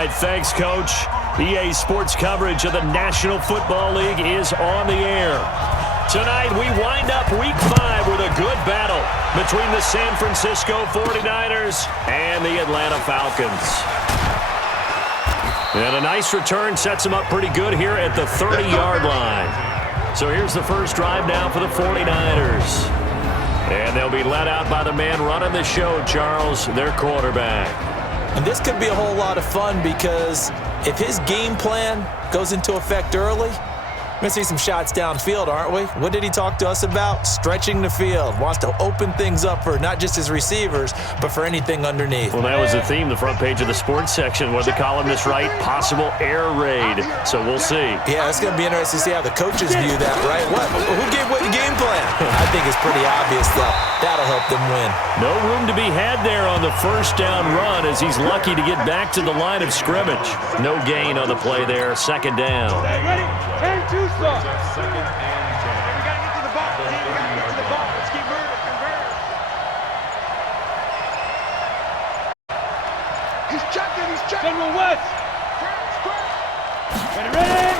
right, thanks, Coach. EA Sports coverage of the National Football League is on the air. Tonight, we wind up Week 5 with a good battle between the San Francisco 49ers and the Atlanta Falcons. And a nice return sets them up pretty good here at the 30-yard line. So here's the first drive now for the 49ers. And they'll be led out by the man running the show, Charles, their quarterback. And this could be a whole lot of fun because if his game plan goes into effect early, we're going to see some shots downfield, aren't we? What did he talk to us about? Stretching the field. Wants to open things up for not just his receivers, but for anything underneath. Well, that was the theme, the front page of the sports section, where the columnists write possible air raid. So we'll see. Yeah, it's going to be interesting to see how the coaches view that, right? Who gave away the game plan? I think it's pretty obvious, though. That'll help them win. No room to be had there on the first down run as he's lucky to get back to the line of scrimmage. No gain on the play there, second down. Okay, ready? 10-2. Second and 10. We got to get to the ball. We got to get to the ball. Let's keep moving. He's checking. He's checking. General West. Ready, ready.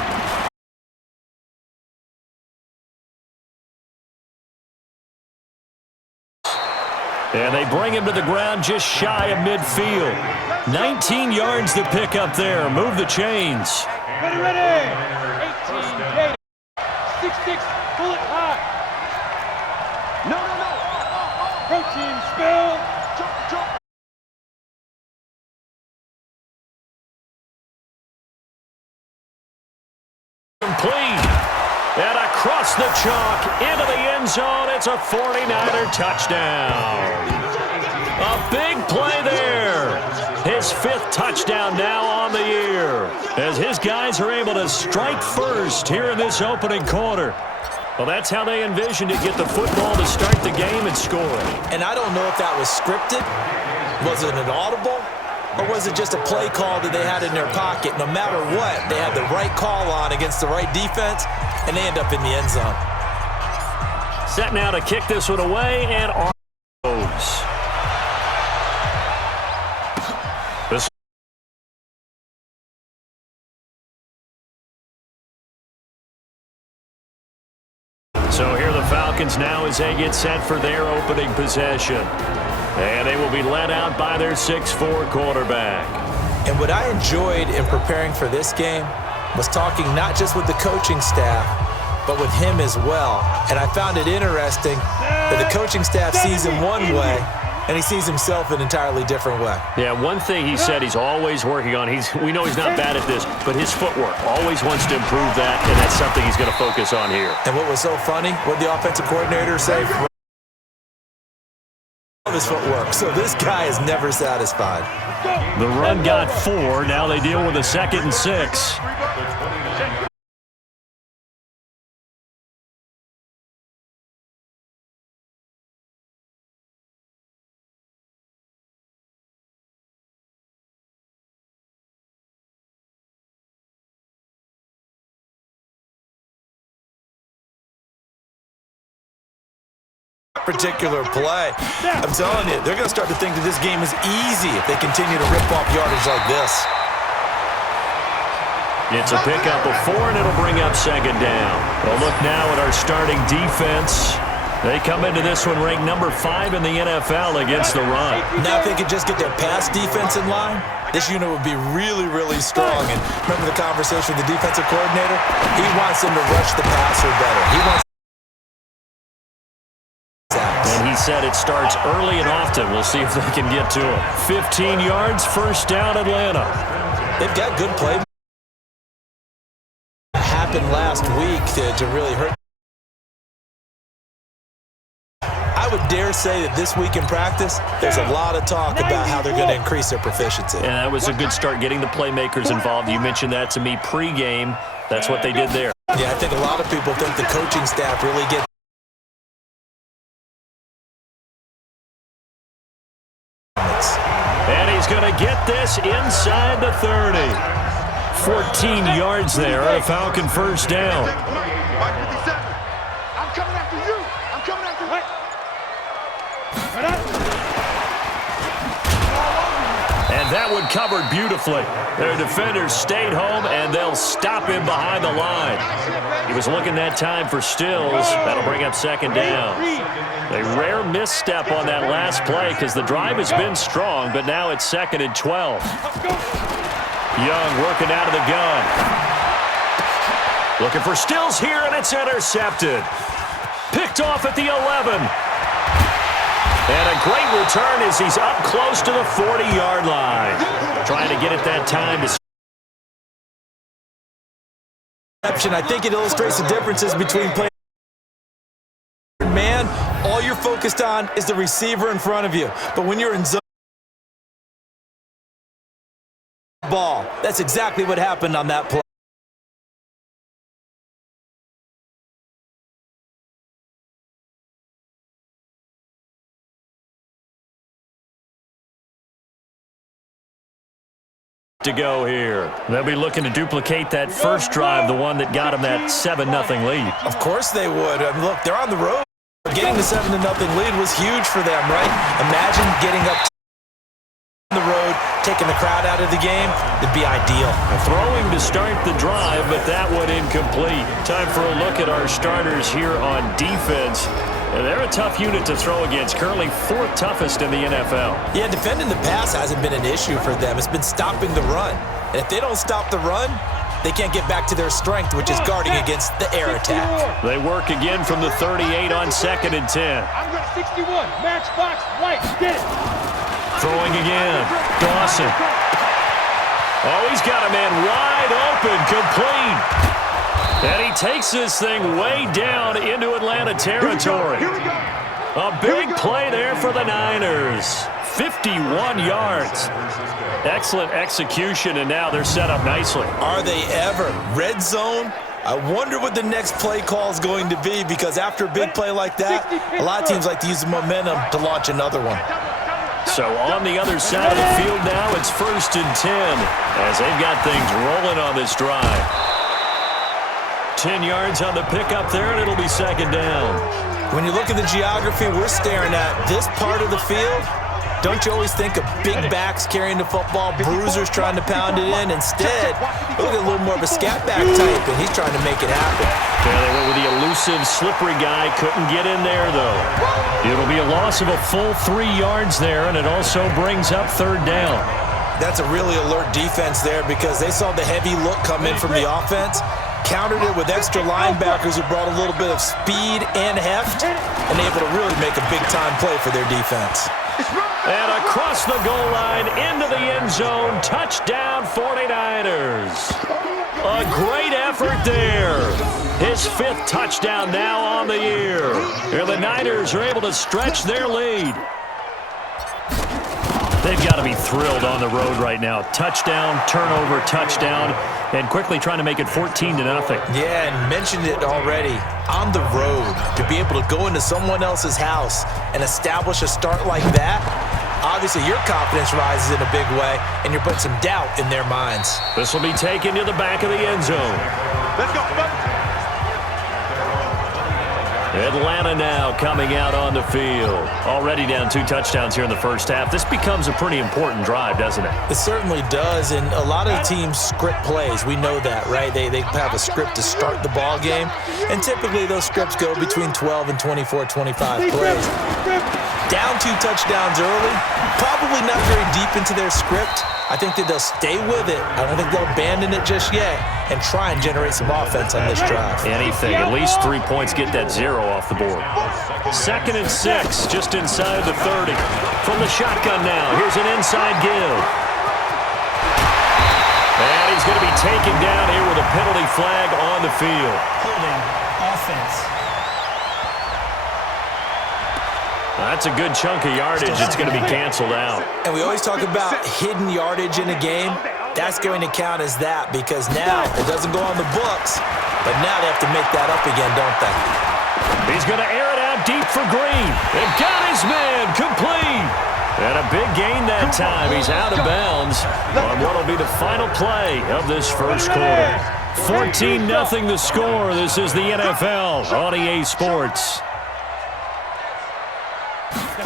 And they bring him to the ground just shy of midfield. 19 yards to pick up there. Move the chains. Ready, ready. 18, 6-6, pull it high. No. Protein spill. Jump. Complete. And across the chalk into the end zone. It's a 49er touchdown. A big play there. His 5th touchdown now on the year, as his guys are able to strike first here in this opening quarter. Well, that's how they envisioned it, get the football to start the game and score. And I don't know if that was scripted. Was it an audible? Or was it just a play call that they had in their pocket? No matter what, they had the right call on against the right defense, and they end up in the end zone. Set now to kick this one away, and on goes. So here the Falcons now as they get set for their opening possession. And they will be led out by their 6'4" quarterback. And what I enjoyed in preparing for this game was talking not just with the coaching staff, but with him as well. And I found it interesting that the coaching staff sees him one way, and he sees himself an entirely different way. Yeah, one thing he said he's always working on, we know he's not bad at this, but his footwork, always wants to improve that, and that's something he's going to focus on here. And what was so funny, what did the offensive coordinator say? His footwork. So this guy is never satisfied. The run got 4. Now they deal with a 2nd and 6. Particular play. I'm telling you, they're going to start to think that this game is easy if they continue to rip off yardage like this. It's a pickup of 4, and it'll bring up 2nd down. Well, look now at our starting defense. They come into this one ranked number 5 in the NFL against the run. Now if they could just get their pass defense in line, this unit would be really, really strong. And remember the conversation with the defensive coordinator? He wants them to rush the passer better. He wants. And he said it starts early and often. We'll see if they can get to him. 15 yards, first down, Atlanta. They've got good play. Happened last week to really hurt. I would dare say that this week in practice, there's a lot of talk about how they're going to increase their proficiency. And that was a good start, getting the playmakers involved. You mentioned that to me pregame. That's what they did there. Yeah, I think a lot of people think the coaching staff really gets. And he's going to get this inside the 30. 14 yards there, a Falcon first down. I'm coming after you. I'm coming after you. And that that one covered beautifully. Their defenders stayed home, and they'll stop him behind the line. He was looking that time for Stills. That'll bring up second down. A rare misstep on that last play because the drive has been strong, but now it's 2nd and 12. Young working out of the gun. Looking for Stills here, and it's intercepted. Picked off at the 11. And a great return as he's up close to the 40-yard line. Trying to get it that time to... I think it illustrates the differences between playing man. All you're focused on is the receiver in front of you. But when you're in zone ball, that's exactly what happened on that play. To go here. They'll be looking to duplicate that first drive, the one that got them that 7-0 lead. Of course they would. I mean, look, they're on the road. Getting the 7-0 lead was huge for them, right? Imagine getting up on the road, taking the crowd out of the game. It'd be ideal. Throwing to start the drive, but that one incomplete. Time for a look at our starters here on defense. And they're a tough unit to throw against, currently 4th toughest in the NFL. Yeah, defending the pass hasn't been an issue for them. It's been stopping the run. And if they don't stop the run, they can't get back to their strength, which is guarding against the air attack. They work again from the 38 on 2nd and 10. I'm going 61. Matchbox, White, get it. Throwing again. Dawson. Oh, he's got a man wide open, complete. And he takes this thing way down into Atlanta territory. A big play there for the Niners. 51 yards. Excellent execution, and now they're set up nicely. Are they ever? Red zone? I wonder what the next play call is going to be, because after a big play like that, a lot of teams like to use the momentum to launch another one. So on the other side of the field now, it's 1st and 10 as they've got things rolling on this drive. 10 yards on the pickup there, and it'll be 2nd down. When you look at the geography we're staring at, this part of the field, don't you always think of big backs carrying the football, bruisers trying to pound it in? Instead, look at a little more of a scat back type, and he's trying to make it happen. Yeah, they went with the elusive, slippery guy. Couldn't get in there, though. It'll be a loss of a full 3 yards there, and it also brings up 3rd down. That's a really alert defense there, because they saw the heavy look come in from the offense, countered it with extra linebackers who brought a little bit of speed and heft, and able to really make a big-time play for their defense. And across the goal line, into the end zone, touchdown 49ers. A great effort there. His 5th touchdown now on the year. And the Niners are able to stretch their lead. They've got to be thrilled on the road right now. Touchdown, turnover, touchdown, and quickly trying to make it 14-0. Yeah, and mentioned it already. On the road, to be able to go into someone else's house and establish a start like that, obviously your confidence rises in a big way, and you're putting some doubt in their minds. This will be taken to the back of the end zone. Let's go. Atlanta now coming out on the field. Already down 2 touchdowns here in the first half. This becomes a pretty important drive, doesn't it? It certainly does, and a lot of teams script plays. We know that, right? They have a script to start the ball game, and typically those scripts go between 12 and 24, 25 plays. Down 2 touchdowns early, probably not very deep into their script. I think that they'll stay with it. I don't think they'll abandon it just yet and try and generate some offense on this drive. Anything. At least 3 points, get that 0 off the board. 2nd and 6, just inside the 30. From the shotgun now, here's an inside give. And he's going to be taken down here with a penalty flag on the field. Holding offense. That's a good chunk of yardage. It's going to be canceled out. And we always talk about hidden yardage in a game. That's going to count as that, because now it doesn't go on the books, but now they have to make that up again, don't they? He's going to air it out deep for Green. And got his man complete. And a big gain that time. He's out of bounds on what will be the final play of this first quarter. 14-0 the score. This is the NFL on EA Sports.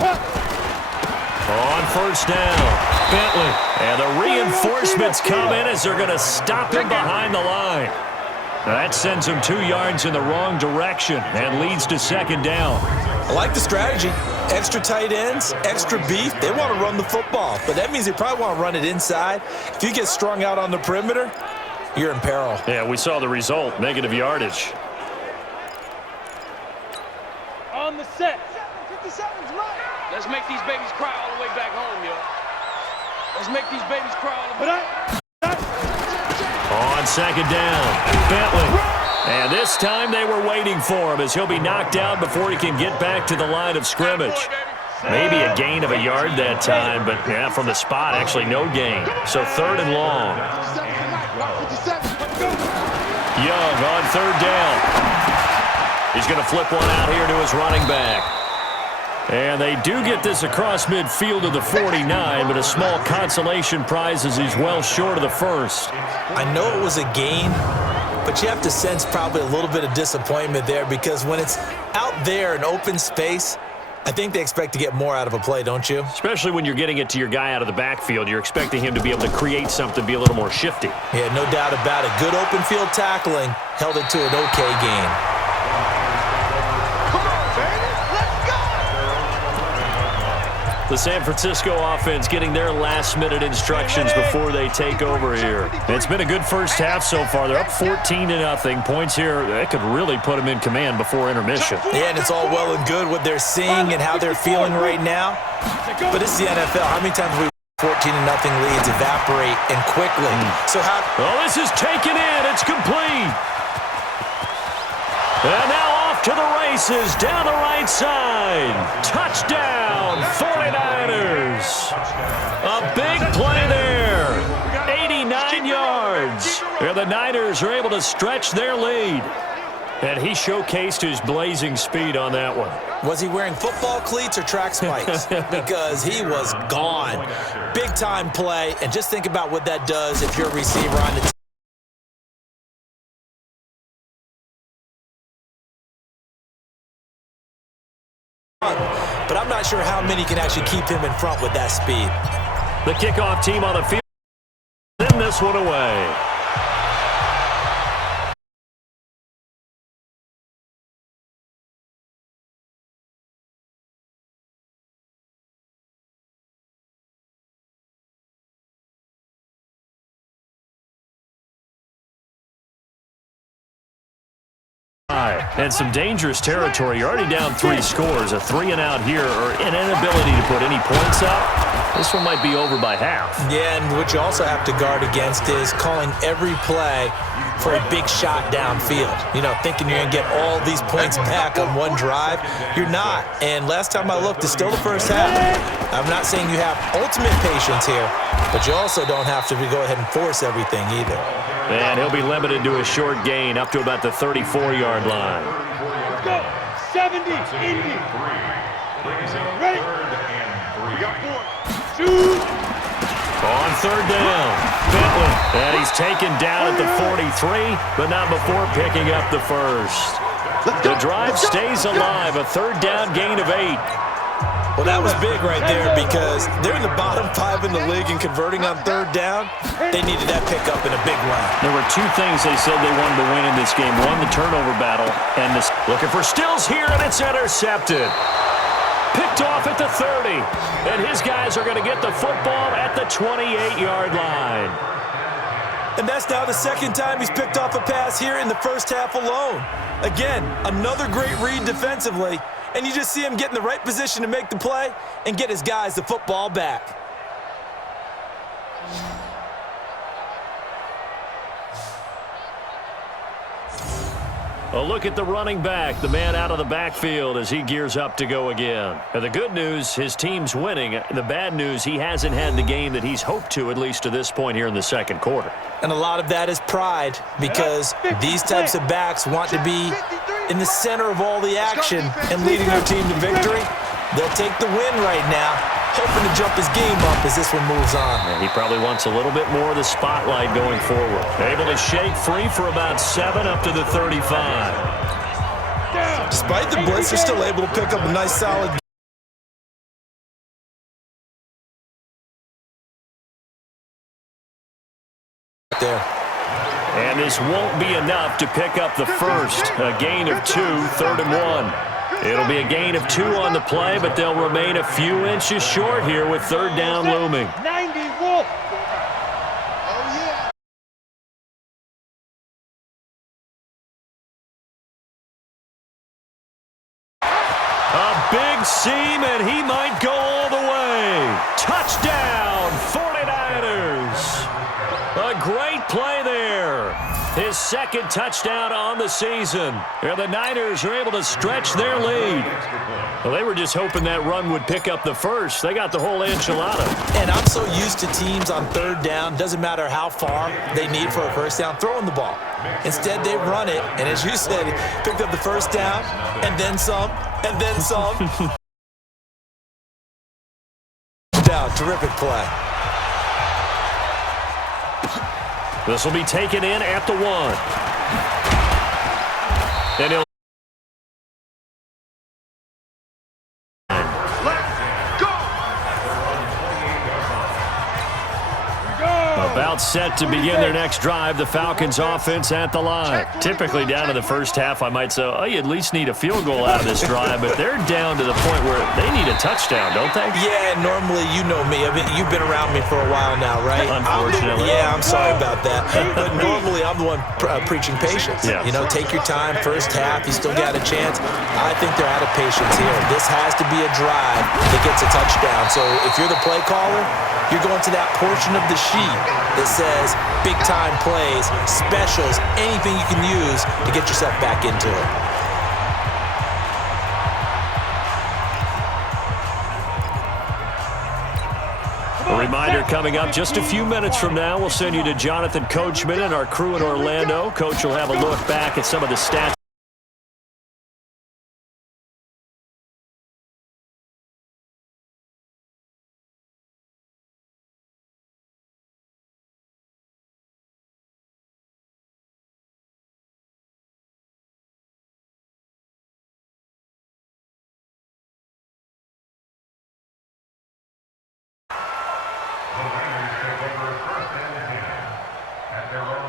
On 1st down, Bentley. And the reinforcements come in as they're going to stop him behind the line. That sends him 2 yards in the wrong direction and leads to second down. I like the strategy. Extra tight ends, extra beef. They want to run the football, but that means they probably want to run it inside. If you get strung out on the perimeter, you're in peril. Yeah, we saw the result, negative yardage. On the set. 57's right. Let's make these babies cry all the way back home, yo. Let's make these babies cry all the way back. On second down, Bentley. And this time they were waiting for him as he'll be knocked down before he can get back to the line of scrimmage. Maybe a gain of a yard that time, but yeah, from the spot, actually no gain. So third and long. Young on third down. He's going to flip one out here to his running back. And they do get this across midfield to the 49, but a small consolation prize as he's well short of the first. I know it was a gain, but you have to sense probably a little bit of disappointment there because when it's out there in open space, I think they expect to get more out of a play, don't you? Especially when you're getting it to your guy out of the backfield. You're expecting him to be able to create something, be a little more shifty. Yeah, no doubt about it. Good open field tackling held it to an okay gain. The San Francisco offense getting their last-minute instructions before they take over here. It's been a good first half so far. They're up 14-0. Points here, that could really put them in command before intermission. Yeah, and it's all well and good what they're seeing and how they're feeling right now. But it's the NFL. How many times have we 14-0 leads evaporate and quickly? So how... Oh, this is taken in. It's complete. And now off to the races down the right side. Touchdown, 49ers. A big play there. 89 yards. And the Niners are able to stretch their lead. And he showcased his blazing speed on that one. Was he wearing football cleats or track spikes? Because he was gone. Big-time play. And just think about what that does if you're a receiver on the team. But I'm not sure how many can actually keep him in front with that speed. The kickoff team on the field. Send this one away. And some dangerous territory. You're already down 3 scores. A 3-and-out here or an inability to put any points up. This one might be over by half. Yeah, and what you also have to guard against is calling every play for a big shot downfield. You know, thinking you're going to get all these points back on one drive. You're not. And last time I looked, it's still the first half. I'm not saying you have ultimate patience here, but you also don't have to go ahead and force everything either. And he'll be limited to a short gain up to about the 34-yard line. Let's go. 70, Indy. Ready? We got 4. Shoot. On third down, Bentley. And he's taken down at the 43, but not before picking up the first. The drive stays alive, a third down gain of 8. Well, that was big right there because they're in the bottom 5 in the league and converting on third down. They needed that pickup in a big way. There were 2 things they said they wanted to win in this game. One, the turnover battle, and this. Looking for Stills here, and it's intercepted. Picked off at the 30, and his guys are going to get the football at the 28-yard line. And that's now the second time he's picked off a pass here in the first half alone. Again, another great read defensively. And you just see him get in the right position to make the play and get his guys the football back. A look at the running back, the man out of the backfield as he gears up to go again. And the good news, his team's winning. The bad news, he hasn't had the game that he's hoped to, at least to this point here in the second quarter. And a lot of that is pride because these types of backs want to be in the center of all the action and leading their team to victory. They'll take the win right now, hoping to jump his game up as this one moves on. And he probably wants a little bit more of the spotlight going forward. Able to shake free for about 7 up to the 35. Despite the blitz, they're still able to pick up a nice solid there. And this won't be enough to pick up the first. A gain of 2, 3rd and 1. It'll be a gain of 2 on the play, but they'll remain a few inches short here with 3rd down looming. 90 Wolf. A big seam, and he might go all the way. Touchdown, 49ers. A great play there. His 2nd touchdown on the season. And the Niners are able to stretch their lead. Well, they were just hoping that run would pick up the first. They got the whole enchilada. And I'm so used to teams on 3rd down, doesn't matter how far they need for a first down, throwing the ball. Instead, they run it, and as you said, picked up the first down, and then some, and then some. Down, terrific play. This will be taken in at the 1. And he'll about set to begin their next drive. The Falcons offense at the line. Typically down to the first half, I might say, oh, you at least need a field goal out of this drive, but they're down to the point where they need a touchdown, don't they? Yeah, normally you know me. I mean, you've been around me for a while now, right? Unfortunately. I'm sorry about that. But normally I'm the one preaching patience. Yeah. You know, take your time. First half, you still got a chance. I think they're out of patience here. This has to be a drive that gets a touchdown. So if you're the play caller, you're going to that portion of the sheet that says big-time plays, specials, anything you can use to get yourself back into it. A reminder coming up just a few minutes from now, we'll send you to Jonathan Coachman and our crew in Orlando. Coach will have a look back at some of the stats.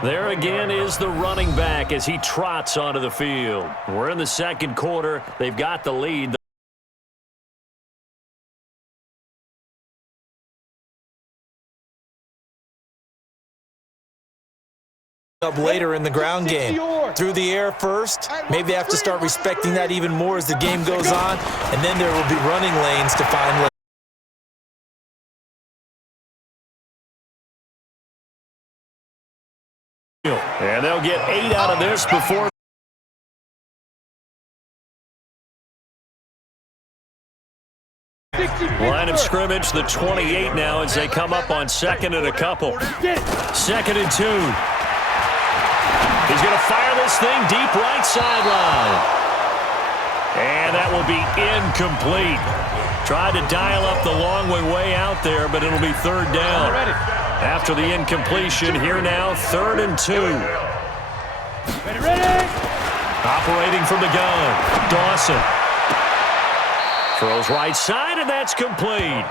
There again is the running back as he trots onto the field. We're in the 2nd quarter. They've got the lead. Up later in the ground game. Through the air first. Maybe they have to start respecting that even more as the game goes on. And then there will be running lanes to find later. And they'll get 8 out of this before. Line of scrimmage, the 28 now as they come up on 2nd and a couple. 2nd and 2. He's going to fire this thing deep right sideline. And that will be incomplete. Tried to dial up the long way out there, but it'll be 3rd down. After the incompletion, here now, 3rd and 2. Ready. Operating from the gun, Dawson. Throws right side, and that's complete.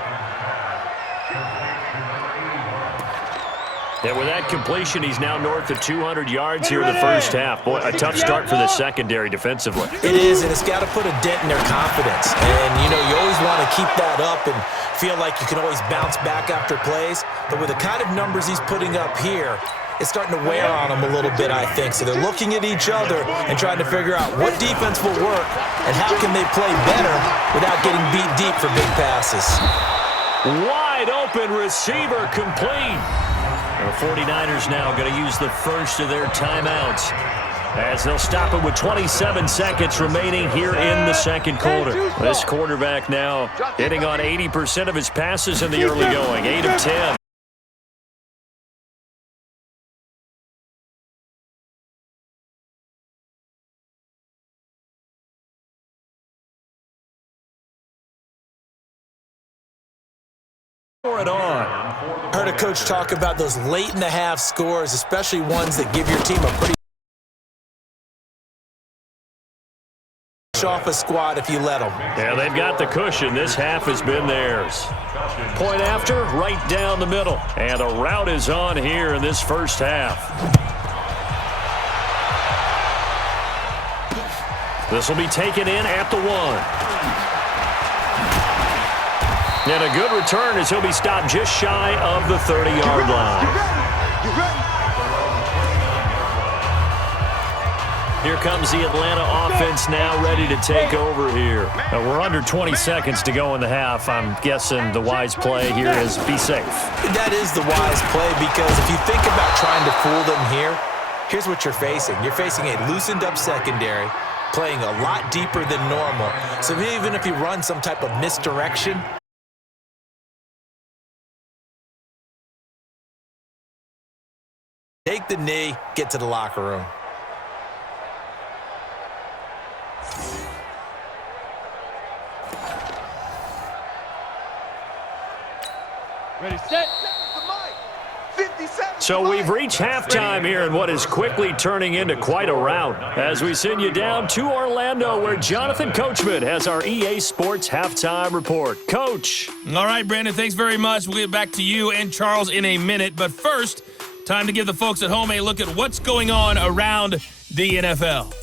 And with that completion, he's now north of 200 yards here in the first half. Boy, a tough start for the secondary defensively. It is, and it's got to put a dent in their confidence. And, you know, you always want to keep that up and feel like you can always bounce back after plays. But with the kind of numbers he's putting up here, it's starting to wear on them a little bit, I think. So they're looking at each other and trying to figure out what defense will work and how can they play better without getting beat deep for big passes. Wide open receiver complete. The 49ers now going to use the first of their timeouts as they'll stop it with 27 seconds remaining here in the 2nd quarter. This quarterback now hitting on 80% of his passes in the early going, 8 of 10. It on. Heard a coach talk about those late in the half scores, especially ones that give your team a pretty off a squad if you let them. Yeah, they've got the cushion. This half has been theirs. Point after, right down the middle. And a rout is on here in this first half. This will be taken in at the 1. And a good return as he'll be stopped just shy of the 30-yard line. You're ready. Here comes the Atlanta offense now ready to take over here. We're under 20 seconds to go in the half. I'm guessing the wise play here is be safe. That is the wise play because if you think about trying to fool them here, here's what you're facing. You're facing a loosened up secondary, playing a lot deeper than normal. So even if you run some type of misdirection, take the knee, get to the locker room. Ready, set. So we've reached halftime here in what is quickly turning into quite a rout as we send you down to Orlando where Jonathan Coachman has our EA Sports Halftime Report. Coach. All right, Brandon, thanks very much. We'll get back to you and Charles in a minute. But first, time to give the folks at home a look at what's going on around the NFL.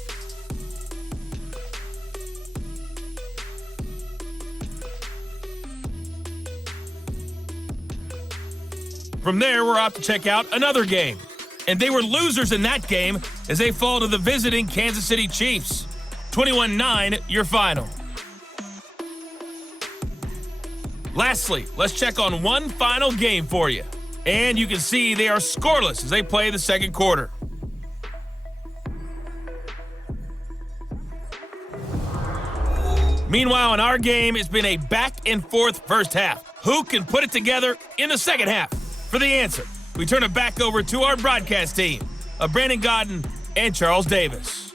From there, we're off to check out another game. And they were losers in that game as they fall to the visiting Kansas City Chiefs. 21-9, your final. Lastly, let's check on one final game for you. And you can see they are scoreless as they play the second quarter. Meanwhile, in our game, it's been a back-and-forth first half. Who can put it together in the second half? For the answer, we turn it back over to our broadcast team of Brandon Gaudin and Charles Davis.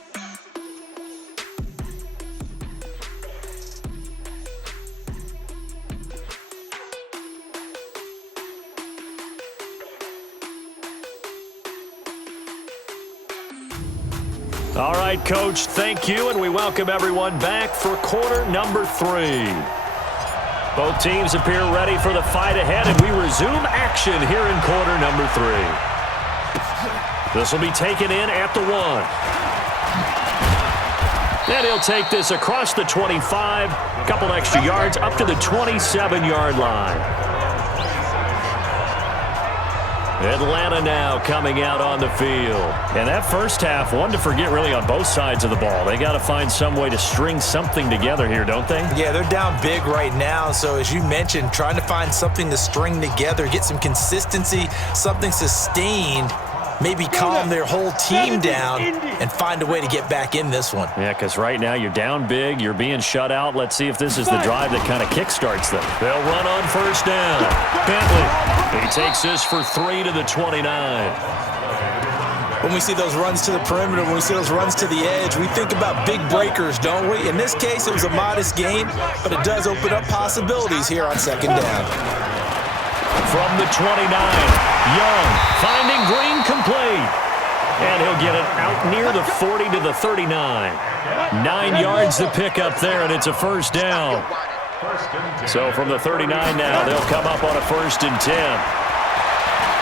All right, Coach, thank you, and we welcome everyone back for quarter number 3. Both teams appear ready for the fight ahead, and we resume action here in quarter number 3. This will be taken in at the 1. And he'll take this across the 25, a couple extra yards up to the 27-yard line. Atlanta now coming out on the field. And that first half, one to forget really on both sides of the ball. They got to find some way to string something together here, don't they? Yeah, they're down big right now. So as you mentioned, trying to find something to string together, get some consistency, something sustained, maybe calm their whole team down and find a way to get back in this one. Yeah, because right now you're down big, you're being shut out. Let's see if this is the drive that kind of kickstarts them. They'll run on first down. Bentley. He takes this for 3 to the 29. When we see those runs to the perimeter, when we see those runs to the edge, we think about big breakers, don't we? In this case, it was a modest gain, but it does open up possibilities here on second down. From the 29, Young finding Green complete. And he'll get it out near the 40 to the 39. 9 yards to pick up there, and it's a first down. So from the 39 now, they'll come up on a 1st and 10.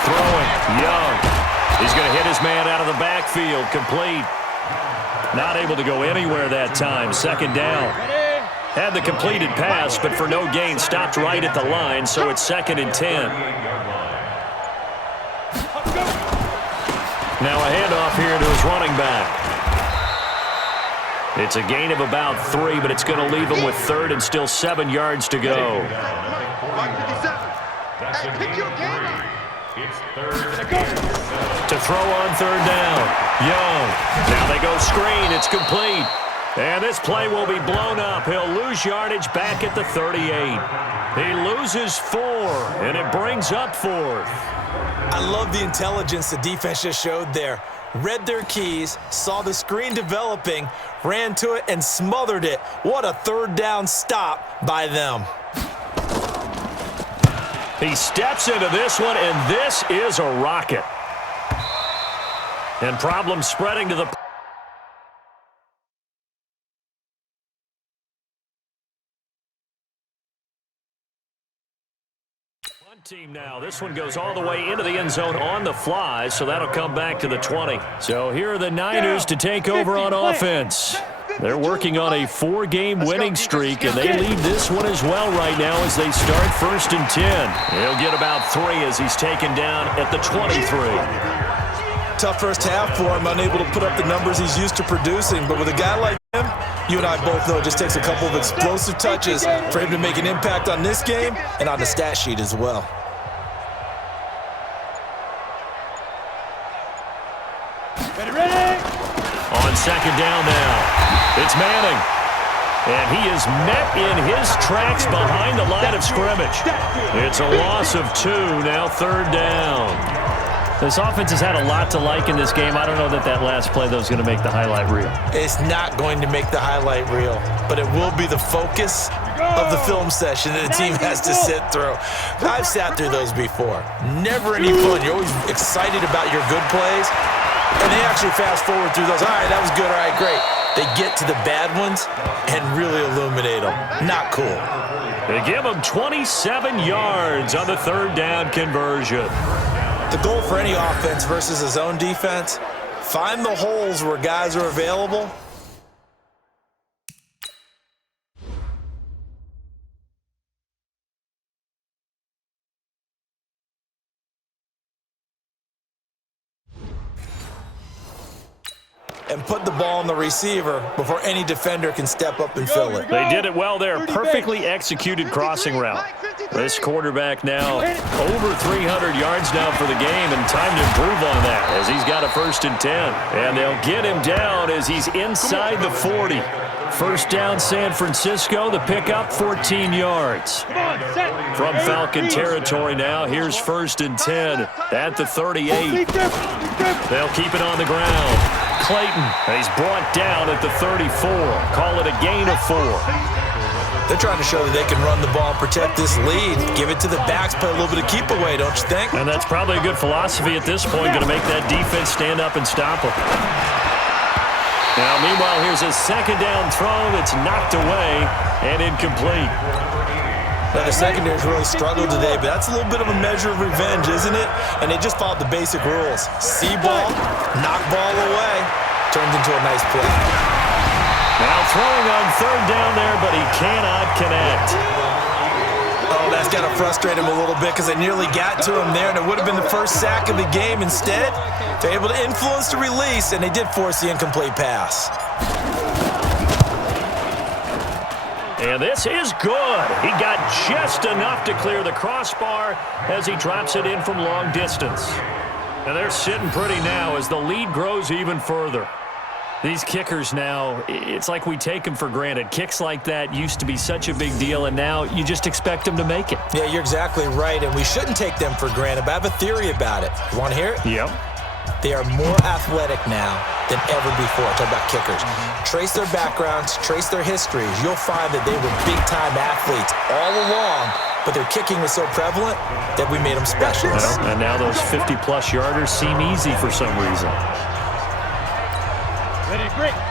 Throwing, Young. He's going to hit his man out of the backfield, complete. Not able to go anywhere that time, second down. Had the completed pass, but for no gain, stopped right at the line, so it's 2nd and 10. Now a handoff here to his running back. It's a gain of about 3, but it's going to leave him with 3rd and still 7 yards to go. To throw on 3rd down. Young. Now they go screen. It's complete. And this play will be blown up. He'll lose yardage back at the 38. He loses 4, and it brings up 4th. I love the intelligence the defense just showed there. Read their keys, saw the screen developing, ran to it, and smothered it. What a 3rd down stop by them. He steps into this one, and this is a rocket. And problems spreading to the punt team now. This one goes all the way into the end zone on the fly, so that'll come back to the 20. So here are the Niners to take over on offense. They're working on a 4-game winning streak, and they lead this one as well right now as they start 1st and 10. He'll get about 3 as he's taken down at the 23. Tough first half for him, unable to put up the numbers he's used to producing. But with a guy like him, you and I both know it just takes a couple of explosive touches for him to make an impact on this game and on the stat sheet as well. Ready? On 2nd down now, it's Manning. And he is met in his tracks behind the line of scrimmage. It's a loss of 2, now 3rd down. This offense has had a lot to like in this game. I don't know that last play, though, is going to make the highlight reel. It's not going to make the highlight reel, but it will be the focus of the film session that the team has to sit through. I've sat through those before. Never any fun. You're always excited about your good plays, and they actually fast forward through those. All right, that was good. All right, great. They get to the bad ones and really illuminate them. Not cool. They give him 27 yards on the 3rd down conversion. The goal for any offense versus a zone defense, find the holes where guys are available. And put the ball on the receiver before any defender can step up and fill it. They did it well there. Perfectly executed crossing route. This quarterback now over 300 yards now for the game, and time to improve on that as he's got a 1st and 10. And they'll get him down as he's inside the 40. 1st down San Francisco, the pickup 14 yards. From Falcon territory now, here's 1st and 10 at the 38. They'll keep it on the ground. Clayton, he's brought down at the 34. Call it a gain of 4. They're trying to show that they can run the ball and protect this lead. Give it to the backs, play a little bit of keep away, don't you think? And that's probably a good philosophy at this point, going to make that defense stand up and stop them. Now, meanwhile, here's a 2nd down throw that's knocked away and incomplete. Now, the secondary's really struggled today, but that's a little bit of a measure of revenge, isn't it? And they just followed the basic rules. See ball, knock ball away, turns into a nice play. Now throwing on 3rd down there, but he cannot connect. Oh, that's got to frustrate him a little bit because they nearly got to him there, and it would have been the first sack of the game. Instead, they're able to influence the release, and they did force the incomplete pass. And this is good. He got just enough to clear the crossbar as he drops it in from long distance. And they're sitting pretty now as the lead grows even further. These kickers now, it's like we take them for granted. Kicks like that used to be such a big deal, and now you just expect them to make it. Yeah, you're exactly right, and we shouldn't take them for granted, but I have a theory about it. You want to hear it? Yep. They are more athletic now than ever before. Talk about kickers. Trace their backgrounds, trace their histories. You'll find that they were big-time athletes all along, but their kicking was so prevalent that we made them specialists. Well, and now those 50-plus yarders seem easy for some reason.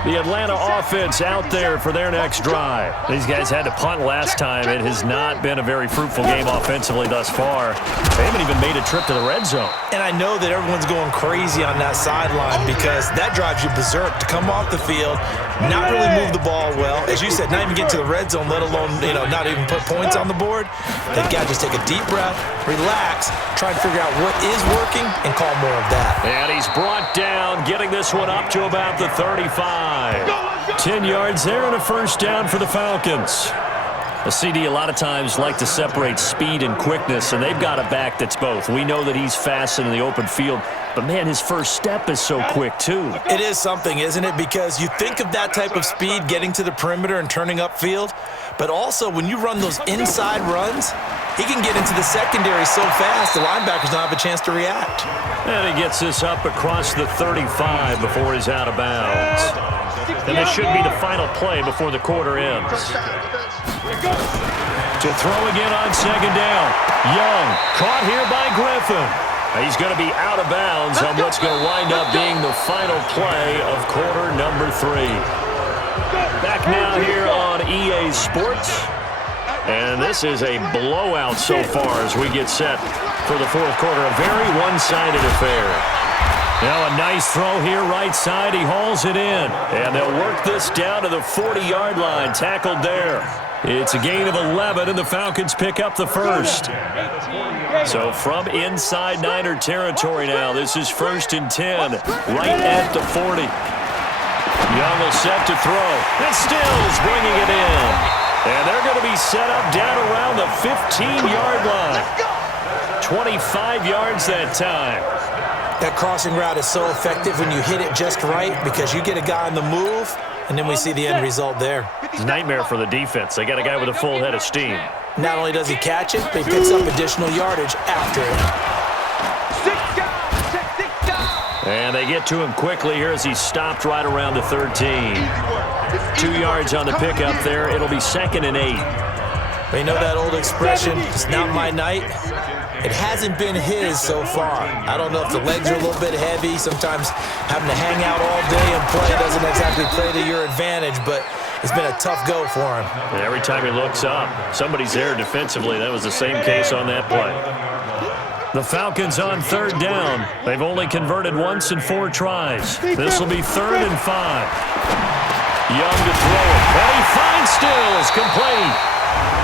The Atlanta offense out there for their next drive. These guys had to punt last time. It has not been a very fruitful game offensively thus far. They haven't even made a trip to the red zone. And I know that everyone's going crazy on that sideline because that drives you berserk to come off the field, not really move the ball well. As you said, not even get to the red zone, let alone, not even put points on the board. They've got to just take a deep breath, relax, try and figure out what is working, and call more of that. And he's brought down, getting this one up to about the 35. 10 yards there and a 1st down for the Falcons. The CD a lot of times like to separate speed and quickness, and they've got a back that's both. We know that he's fast in the open field, but, man, his first step is so quick, too. It is something, isn't it? Because you think of that type of speed getting to the perimeter and turning upfield, but also when you run those inside runs, he can get into the secondary so fast the linebackers don't have a chance to react. And he gets this up across the 35 before he's out of bounds. And this should be the final play before the quarter ends. To throw again on 2nd down. Young, caught here by Griffin. He's going to be out of bounds on what's going to wind up being the final play of quarter number 3. Back now here on EA Sports. And this is a blowout so far as we get set for the fourth quarter. A very one-sided affair. Now a nice throw here right side. He hauls it in. And they'll work this down to the 40-yard line. Tackled there. It's a gain of 11, and the Falcons pick up the first. So from inside Niner territory now, this is 1st and 10, right at the 40. Young will set to throw. And Stills bringing it in. And they're going to be set up down around the 15-yard line. 25 yards that time. That crossing route is so effective when you hit it just right because you get a guy on the move, and then we see the end result there. It's a nightmare for the defense. They got a guy with a full head of steam. Not only does he catch it, but he picks up additional yardage after it. And they get to him quickly here as he's stopped right around the 13. 2 yards on the pickup there. It'll be 2nd and 8. But you know that old expression, it's not my night? It hasn't been his so far. I don't know if the legs are a little bit heavy. Sometimes having to hang out all day and play doesn't exactly play to your advantage, but it's been a tough go for him. And every time he looks up, somebody's there defensively. That was the same case on that play. The Falcons on 3rd down. They've only converted once in 4 tries. This will be 3rd and 5. Young to throw it. And he finds Stills complete.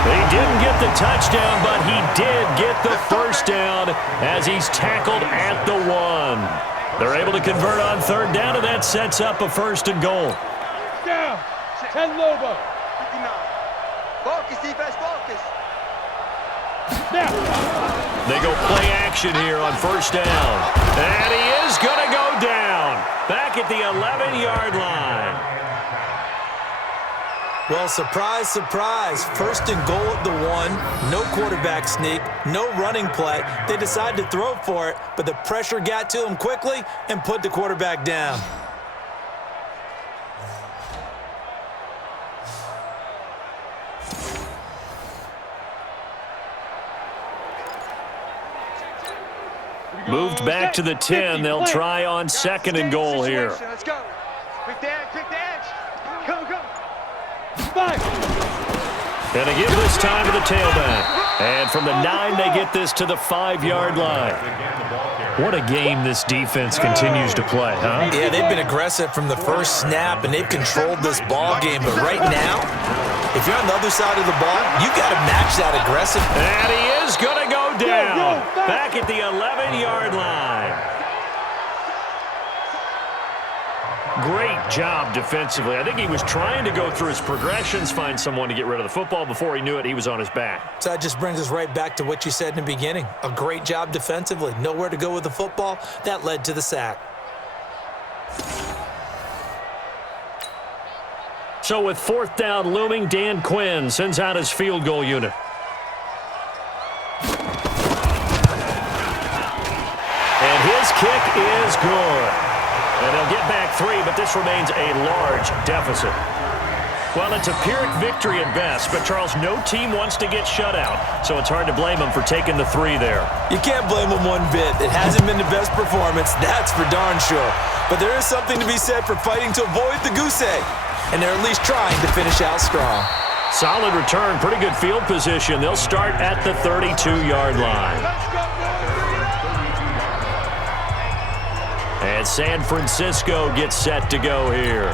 He didn't get the touchdown, but he did get the first down as he's tackled at the 1. They're able to convert on 3rd down, and that sets up a 1st and goal. Down. 10 Lobo. Focus, defense, focus. They go play action here on 1st down. And he is going to go down. Back at the 11-yard line. Well, surprise, surprise. 1st and goal at the 1. No quarterback sneak. No running play. They decide to throw for it, but the pressure got to him quickly and put the quarterback down. Moved back to the 10. They'll try on 2nd and goal here. Let's go. Quick the edge. Go, go. And they give this time to the tailback. And from the 9, they get this to the 5-yard line. What a game this defense continues to play, huh? Yeah, they've been aggressive from the first snap, and they've controlled this ball game. But right now, if you're on the other side of the ball, you got to match that aggressive. And he is going to go down. Back at the 11-yard line. Great job defensively. I think he was trying to go through his progressions, find someone to get rid of the football. Before he knew it, he was on his back. So that just brings us right back to what you said in the beginning. A great job defensively. Nowhere to go with the football. That led to the sack. So with 4th down looming, Dan Quinn sends out his field goal unit. And his kick is good. And they'll get back 3, but this remains a large deficit. Well, it's a Pyrrhic victory at best, but, Charles, no team wants to get shut out, so it's hard to blame them for taking the 3 there. You can't blame them one bit. It hasn't been the best performance, that's for darn sure. But there is something to be said for fighting to avoid the goose egg, and they're at least trying to finish out strong. Solid return, pretty good field position. They'll start at the 32-yard line. And San Francisco gets set to go here.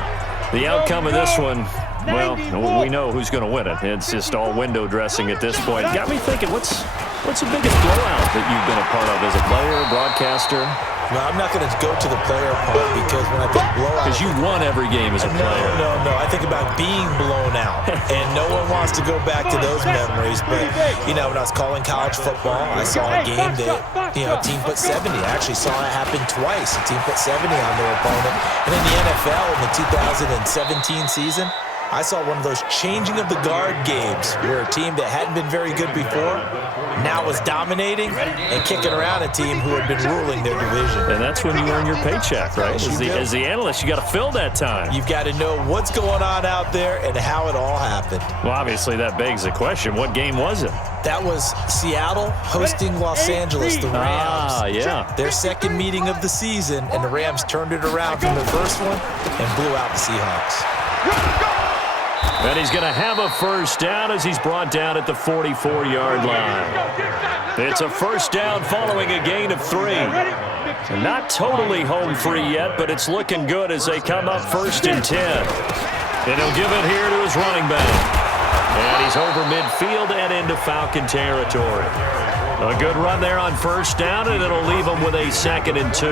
The outcome of this one, well, we know who's going to win it. It's just all window dressing at this point. Got me thinking, what's the biggest blowout that you've been a part of as a player, broadcaster? Well, I'm not going to go to the player part because when I think blowout... Because you won every game as a player. No. I think about being blown out. And no one wants to go back to those memories. But, you know, when I was calling college football, I saw a game that, you know, a team put 70. I actually saw it happen twice. A team put 70 on their opponent. And in the NFL in the 2017 season, I saw one of those changing of the guard games where a team that hadn't been very good before now was dominating and kicking around a team who had been ruling their division. And that's when you earn your paycheck, right? As the analyst, you got to fill that time. You've got to know what's going on out there and how it all happened. Well, obviously that begs the question, what game was it? That was Seattle hosting Los Angeles, the Rams. Yeah. Their second meeting of the season, and the Rams turned it around from the first one and blew out the Seahawks. And he's going to have a first down as he's brought down at the 44-yard line. It's a first down following a gain of 3. Not totally home free yet, but it's looking good as they come up 1st and 10. And he'll give it here to his running back. And he's over midfield and into Falcon territory. A good run there on first down, and it'll leave him with a 2nd and 2.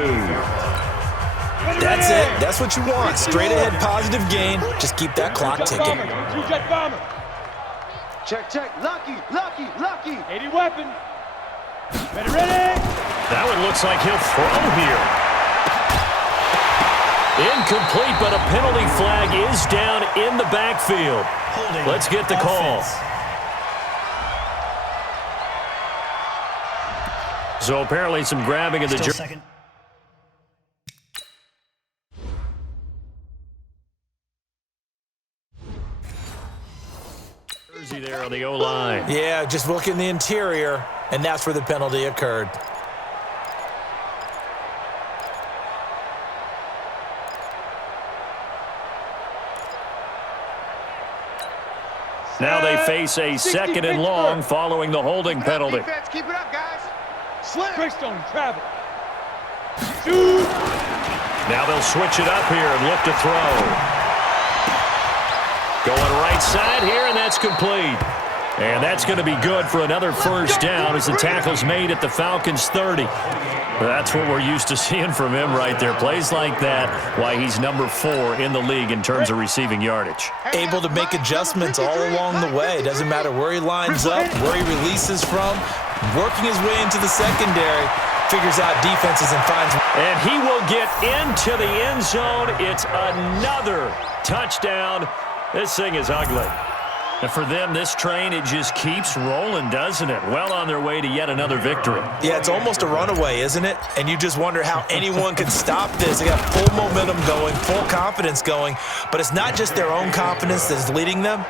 That's it. That's what you want. Straight ahead positive gain. Just keep that clock ticking. Check, check. Lucky, lucky, lucky. 80 weapon. Ready, ready. That one looks like he'll throw here. Incomplete, but a penalty flag is down in the backfield. Let's get the call. So apparently some grabbing of the jersey. There on the O-line. Yeah, just look in the interior, and that's where the penalty occurred. Now they face a 2nd and long following the holding penalty. Defense, keep it up, guys. Slip. Greystone, travel. Shoot. Now they'll switch it up here and look to throw. Going right side here, and that's complete. And that's going to be good for another first down as the tackle's made at the Falcons' 30. That's what we're used to seeing from him right there. Plays like that, why he's number 4 in the league in terms of receiving yardage. Able to make adjustments all along the way. Doesn't matter where he lines up, where he releases from. Working his way into the secondary, figures out defenses and finds. And he will get into the end zone. It's another touchdown. This thing is ugly. And for them, this train, it just keeps rolling, doesn't it? Well on their way to yet another victory. Yeah, it's almost a runaway, isn't it? And you just wonder how anyone can stop this. They got full momentum going, full confidence going. But it's not just their own confidence that's leading them.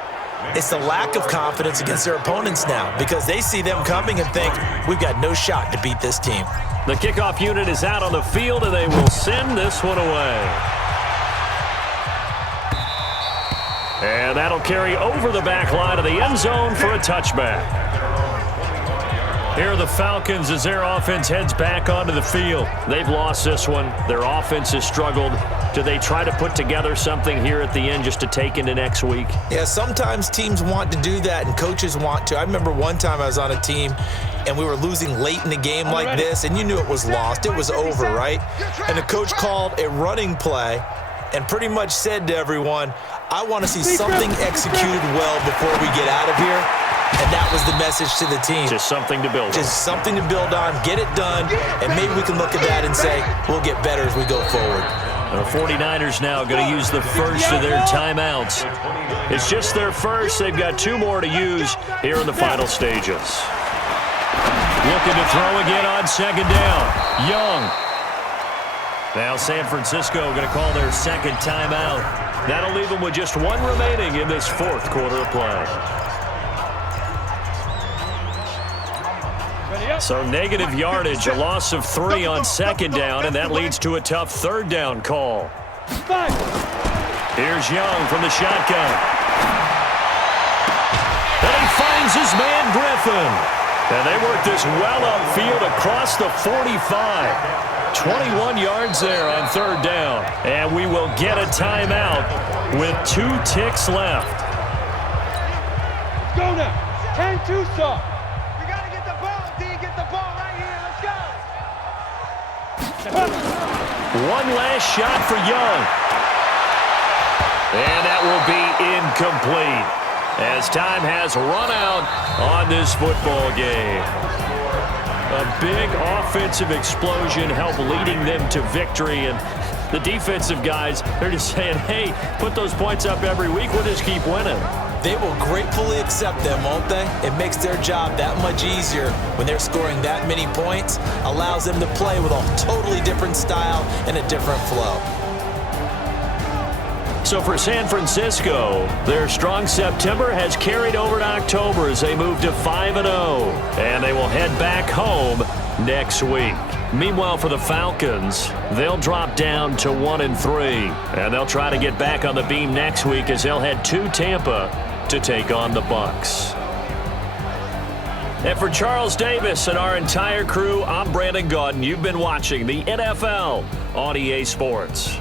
It's the lack of confidence against their opponents now because they see them coming and think, we've got no shot to beat this team. The kickoff unit is out on the field, and they will send this one away. And that'll carry over the back line of the end zone for a touchback. Here are the Falcons as their offense heads back onto the field. They've lost this one. Their offense has struggled. Do they try to put together something here at the end just to take into next week? Yeah, sometimes teams want to do that and coaches want to. I remember one time I was on a team and we were losing late in the game like this, and you knew it was lost. It was over, right? And the coach called a running play and pretty much said to everyone, I want to see something executed well before we get out of here. And that was the message to the team. Just something to build on. Just something to build on, get it done, and maybe we can look at that and say, we'll get better as we go forward. The 49ers now going to use the first of their timeouts. It's just their first. They've got 2 more to use here in the final stages. Looking to throw again on 2nd down. Young. Now San Francisco going to call their 2nd timeout. That'll leave them with just 1 remaining in this 4th quarter of play. So negative yardage, a loss of 3 on 2nd down, and that leads to a tough 3rd down call. Here's Young from the shotgun. And he finds his man Griffin. And they work this well upfield across the 45. 21 yards there on 3rd down. And we will get a timeout with 2 ticks left. Let's go now. 10-2 stop. We got to get the ball, D. Get the ball right here. Let's go. One last shot for Young. And that will be incomplete as time has run out on this football game. A big offensive explosion helped leading them to victory, and the defensive guys, they're just saying, hey, put those points up every week, we'll just keep winning. They will gratefully accept them, won't they? It makes their job that much easier when they're scoring that many points, allows them to play with a totally different style and a different flow. So for San Francisco, their strong September has carried over to October as they move to 5-0. And they will head back home next week. Meanwhile, for the Falcons, they'll drop down to 1-3, and they'll try to get back on the beam next week as they'll head to Tampa to take on the Bucs. And for Charles Davis and our entire crew, I'm Brandon Gaudin. You've been watching the NFL on EA Sports.